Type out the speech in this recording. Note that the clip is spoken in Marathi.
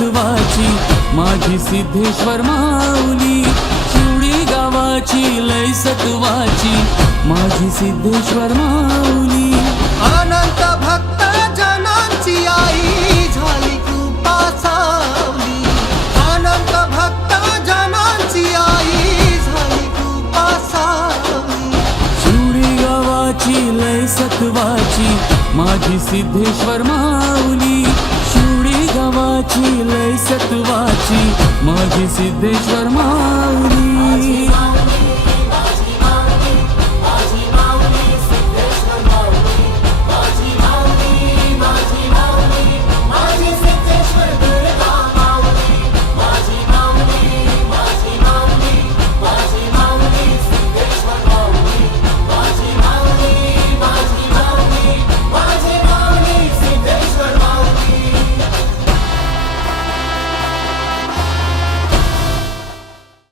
सत्वाची माझी सिद्धेश्वर माऊली, शिवडी गावाची लय सत्वाची माझी सिद्धेश्वर माऊली। अनंत भक्त जनांची आई झाली कृपा सावली, अनंत भक्त जनांची आई झाली कृपा सावली। शिवडी गावाची लय सत्वाची माझी सिद्धेश्वर माऊली, शिवडी गावाची लय सत्वाची माझी सिद्धेश्वर माऊली।